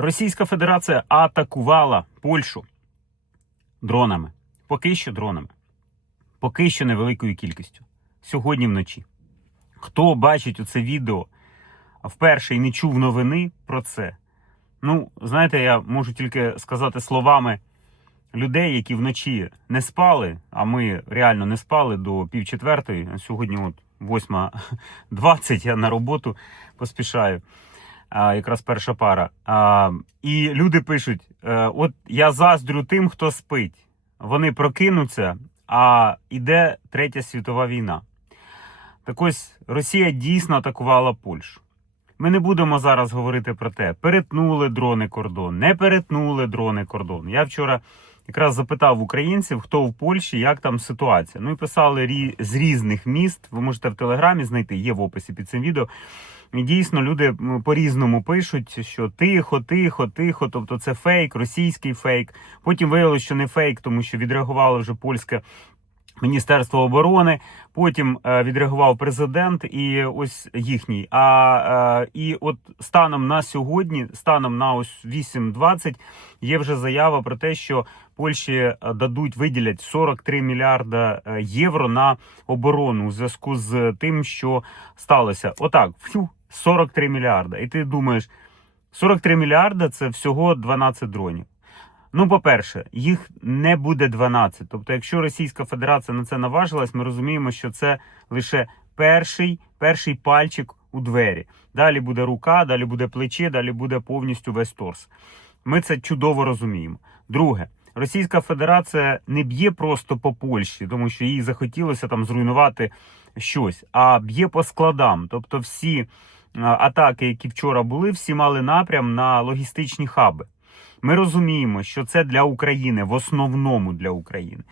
Російська Федерація атакувала Польщу дронами. Поки що дронами. Поки що невеликою кількістю. Сьогодні вночі. Хто бачить оце відео вперше і не чув новини про це? Ну, знаєте, я можу тільки сказати словами людей, які вночі не спали, а ми реально не спали до пів четвертої. Сьогодні, от 8.20, я на роботу поспішаю. А, якраз перша пара. А, і люди пишуть: е, от я заздрю тим, хто спить. Вони прокинуться, а іде третя світова війна. Так ось Росія дійсно атакувала Польщу. Ми не будемо зараз говорити про те, перетнули дрони кордон, не перетнули дрони кордон. Я вчора якраз запитав українців, хто в Польщі, як там ситуація. Ну і писали рі- з різних міст. Ви можете в телеграмі знайти, є в описі під цим відео. І дійсно люди по-різному пишуть, що тихо, тихо, тихо, тобто це фейк, російський фейк. Потім виявилося, що не фейк, тому що відреагувало вже польське Міністерство оборони. Потім е, відреагував президент і ось їхній. А е, і от станом на сьогодні, станом на ось 8.20, є вже заява про те, що Польщі е, дадуть виділять 43 мільярда євро на оборону у зв'язку з тим, що сталося. Отак, фью, 43 мільярда. І ти думаєш, 43 мільярда це всього 12 дронів. Ну, по-перше, їх не буде 12. Тобто, якщо Російська Федерація на це наважилась, ми розуміємо, що це лише перший, перший пальчик у двері. Далі буде рука, далі буде плече, далі буде повністю весь торс. Ми це чудово розуміємо. Друге, Російська Федерація не б'є просто по Польщі, тому що їй захотілося там зруйнувати щось, а б'є по складам. Тобто, всі атаки, які вчора були, всі мали напрям на логістичні хаби. Ми розуміємо, що це для України, в основному для України.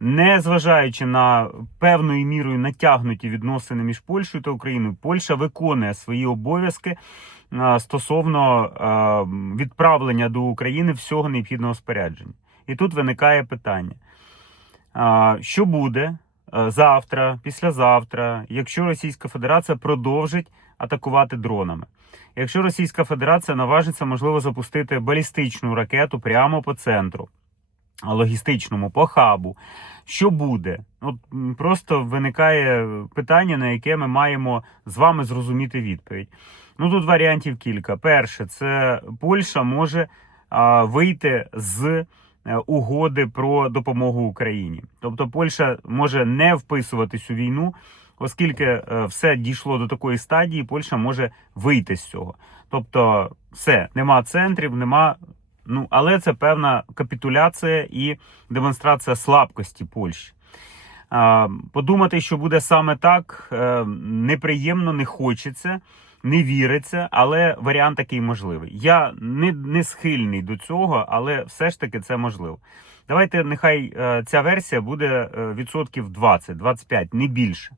Не зважаючи на певною мірою натягнуті відносини між Польщею та Україною, Польща виконує свої обов'язки а, стосовно а, відправлення до України всього необхідного спорядження. І тут виникає питання: а, що буде завтра, післязавтра, якщо Російська Федерація продовжить атакувати дронами? Якщо Російська Федерація наважиться, можливо, запустити балістичну ракету прямо по центру, логістичному, по хабу, що буде? От просто виникає питання, на яке ми маємо з вами зрозуміти відповідь. Ну тут варіантів кілька. Перше, це Польща може а, вийти з е, угоди про допомогу Україні. Тобто Польща може не вписуватись у війну, оскільки е, все дійшло до такої стадії, Польща може вийти з цього. Тобто, все, нема центрів, нема. Ну, але це певна капітуляція і демонстрація слабкості Польщі. Подумати, що буде саме так, е, неприємно, не хочеться, не віриться, але варіант такий можливий. Я не, не схильний до цього, але все ж таки це можливо. Давайте, нехай е, ця версія буде відсотків 20-25, не більше.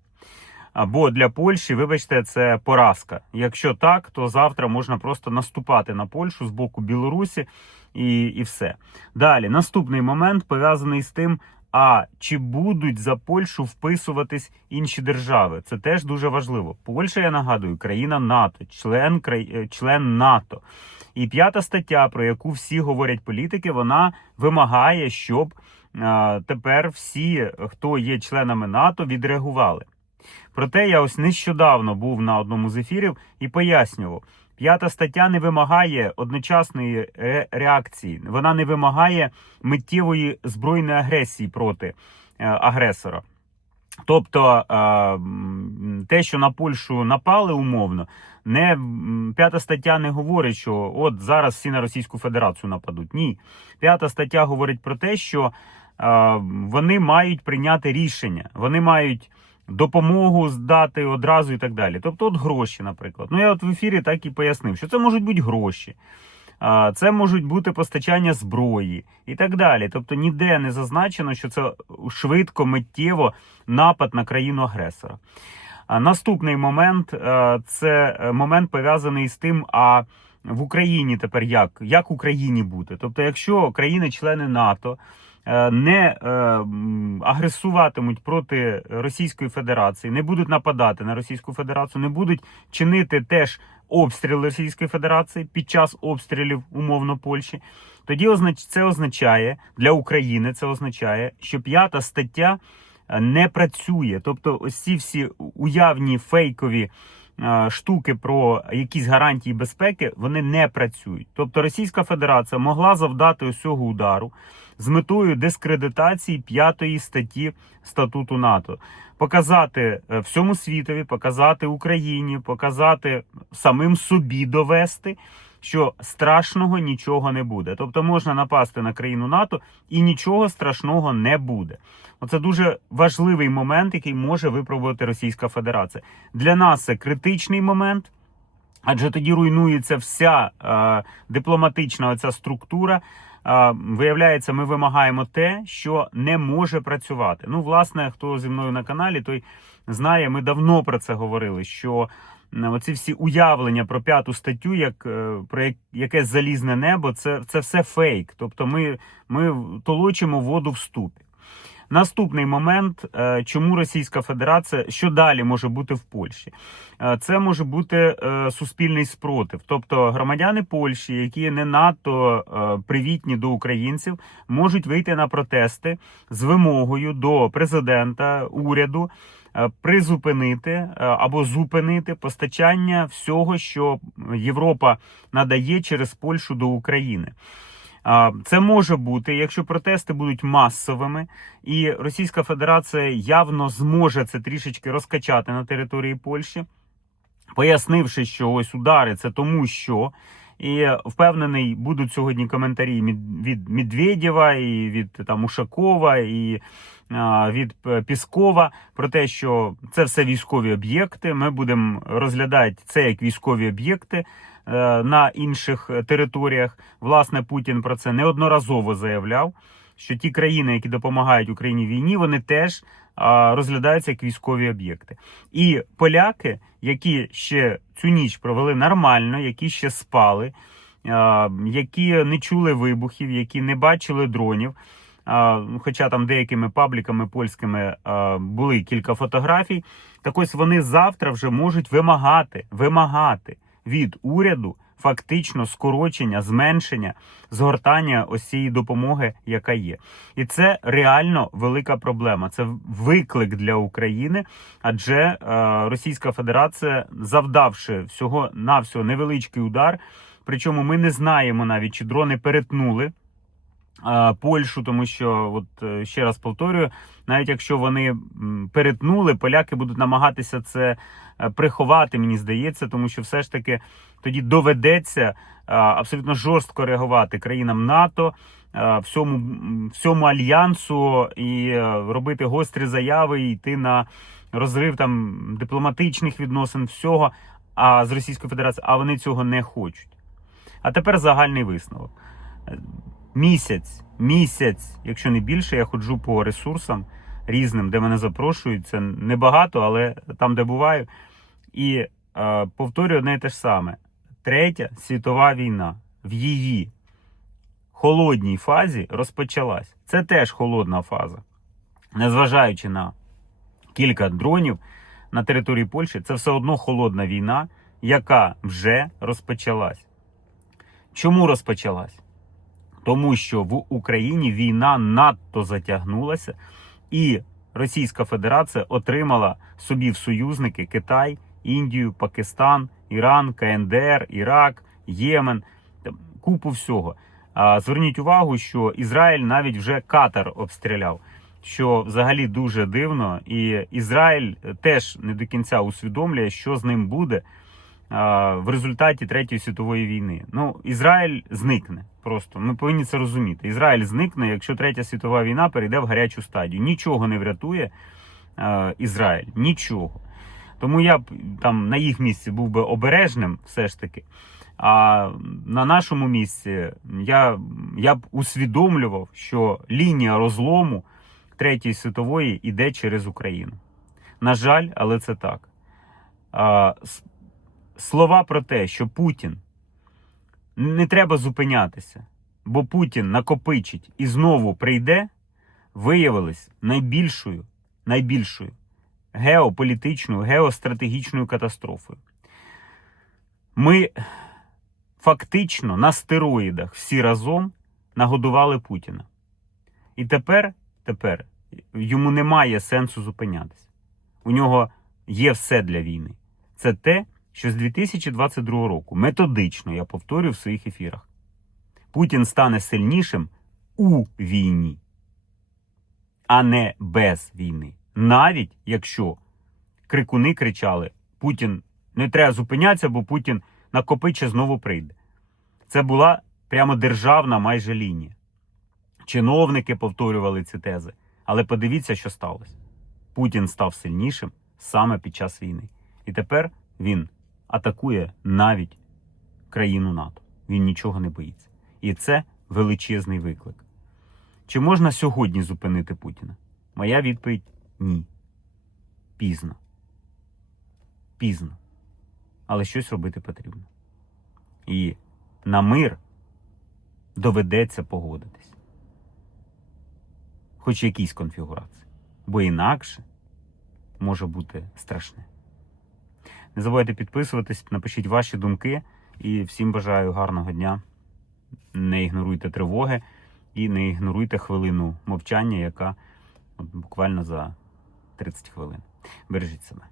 А, Бо для Польщі, вибачте, це поразка. Якщо так, то завтра можна просто наступати на Польщу з боку Білорусі і, і все. Далі, наступний момент пов'язаний з тим, а чи будуть за Польщу вписуватись інші держави? Це теж дуже важливо. Польща, я нагадую, країна НАТО, член, е, член НАТО. І п'ята стаття, про яку всі говорять політики, вона вимагає, щоб а, тепер всі, хто є членами НАТО, відреагували. Проте я ось нещодавно був на одному з ефірів і пояснював. П'ята стаття не вимагає одночасної ре- реакції, вона не вимагає миттєвої збройної агресії проти е, агресора. Тобто е, те, що на Польщу напали умовно, не п'ята стаття не говорить, що от зараз всі на Російську Федерацію нападуть. Ні, п'ята стаття говорить про те, що е, вони мають прийняти рішення, вони мають допомогу здати одразу і так далі. Тобто, от гроші, наприклад. Ну я от в ефірі так і пояснив, що це можуть бути гроші. Це можуть бути постачання зброї і так далі. Тобто ніде не зазначено, що це швидко, миттєво напад на країну агресора. Наступний момент е, це е, момент пов'язаний з тим, а в Україні тепер як? Як Україні бути? Тобто, якщо країни-члени НАТО не е, агресуватимуть проти Російської Федерації, не будуть нападати на Російську Федерацію, не будуть чинити теж обстріли Російської Федерації під час обстрілів умовно Польщі, тоді це означає для України, це означає, що п'ята стаття е, не працює. Тобто, ось ці всі уявні фейкові е, штуки про якісь гарантії безпеки вони не працюють. Тобто Російська Федерація могла завдати ось цього удару з метою дискредитації п'ятої статті статуту НАТО, показати е, всьому світові, показати Україні, показати самим собі довести. Що страшного нічого не буде, тобто можна напасти на країну НАТО і нічого страшного не буде. Оце дуже важливий момент, який може випробувати Російська Федерація. Для нас це критичний момент, адже тоді руйнується вся е, дипломатична оця структура. Виявляється, ми вимагаємо те, що не може працювати. Ну, власне, хто зі мною на каналі, той знає, ми давно про це говорили. Що оці всі уявлення про п'яту статтю, як е, про яке залізне небо, це, це все фейк. Тобто, ми, ми толочимо воду в ступі. Наступний момент, е, чому Російська Федерація, що далі може бути в Польщі? Е, Це може бути е, суспільний спротив. Тобто громадяни Польщі, які не надто привітні до українців, можуть вийти на протести з вимогою до президента, уряду призупинити або зупинити постачання всього, що Європа надає через Польщу до України. Це може бути, якщо протести будуть масовими, і Російська Федерація явно зможе це трішечки розкачати на території Польщі, пояснивши, що ось удари це тому, що. І впевнений, будуть сьогодні коментарі від Медведєва, і від там Ушакова, і а, від Піскова про те, що це все військові об'єкти. Ми будемо розглядати це як військові об'єкти е, на інших територіях. Власне, Путін про це неодноразово заявляв. Що ті країни, які допомагають Україні в війні, вони теж а, розглядаються як військові об'єкти. І поляки, які ще цю ніч провели нормально, які ще спали, які не чули вибухів, які не бачили дронів. Хоча там деякими пабліками польськими були кілька фотографій, так ось вони завтра вже можуть вимагати, вимагати від уряду фактично скорочення, зменшення, згортання осієї допомоги, яка є. І це реально велика проблема. Це виклик для України, адже е, Російська Федерація, завдавши всього навсього невеличкий удар, причому ми не знаємо навіть, чи дрони перетнули. Польщу, тому що от е, ще раз повторюю, навіть якщо вони перетнули, поляки будуть намагатися це е, приховати, мені здається, тому що все ж таки тоді доведеться е, абсолютно жорстко реагувати країнам НАТО, всьому, всьому альянсу і робити гострі заяви, і йти на розрив там дипломатичних відносин, всього. А з Російською Федерацією, а вони цього не хочуть. А тепер загальний висновок. Місяць, місяць, якщо не більше, я ходжу по ресурсам різним, де мене запрошують. Це небагато, але там, де буваю. І е, повторюю одне і те ж саме: Третя світова війна в її холодній фазі розпочалась. Це теж холодна фаза. Незважаючи на кілька дронів на території Польщі, це все одно холодна війна, яка вже розпочалась. Чому розпочалась? Тому що в Україні війна надто затягнулася, і Російська Федерація отримала собі в союзники Китай, Індію, Пакистан, Іран, КНДР, Ірак, Ємен, купу всього. Зверніть увагу, що Ізраїль навіть вже Катар обстріляв, що взагалі дуже дивно, і Ізраїль теж не до кінця усвідомлює, що з ним буде в результаті Третьої світової війни. Ну, Ізраїль зникне. Просто ми повинні це розуміти. Ізраїль зникне, якщо Третя світова війна перейде в гарячу стадію. Нічого не врятує е, Ізраїль. Нічого. Тому я б там на їх місці був би обережним, все ж таки. А на нашому місці я, я б усвідомлював, що лінія розлому Третьої світової йде через Україну. На жаль, але це так. Слова про те, що Путін не треба зупинятися, бо Путін накопичить і знову прийде, виявились найбільшою, найбільшою геополітичною, геостратегічною катастрофою. Ми фактично на стероїдах всі разом нагодували Путіна. І тепер, тепер йому немає сенсу зупинятися. У нього є все для війни. Це те, що з 2022 року методично, я повторюю в своїх ефірах, Путін стане сильнішим у війні, а не без війни. Навіть якщо крикуни кричали: Путін не треба зупинятися, бо Путін накопиче знову прийде. Це була прямо державна майже лінія. Чиновники повторювали ці тези. Але подивіться, що сталося. Путін став сильнішим саме під час війни. І тепер він атакує навіть країну НАТО. Він нічого не боїться. І це величезний виклик. Чи можна сьогодні зупинити Путіна? Моя відповідь ні. Пізно. Пізно. Але щось робити потрібно. І на мир доведеться погодитись. Хоч в якійсь конфігурації. Бо інакше може бути страшне. Не забувайте підписуватись, напишіть ваші думки і всім бажаю гарного дня. Не ігноруйте тривоги і не ігноруйте хвилину мовчання, яка буквально за 30 хвилин. Бережіть себе.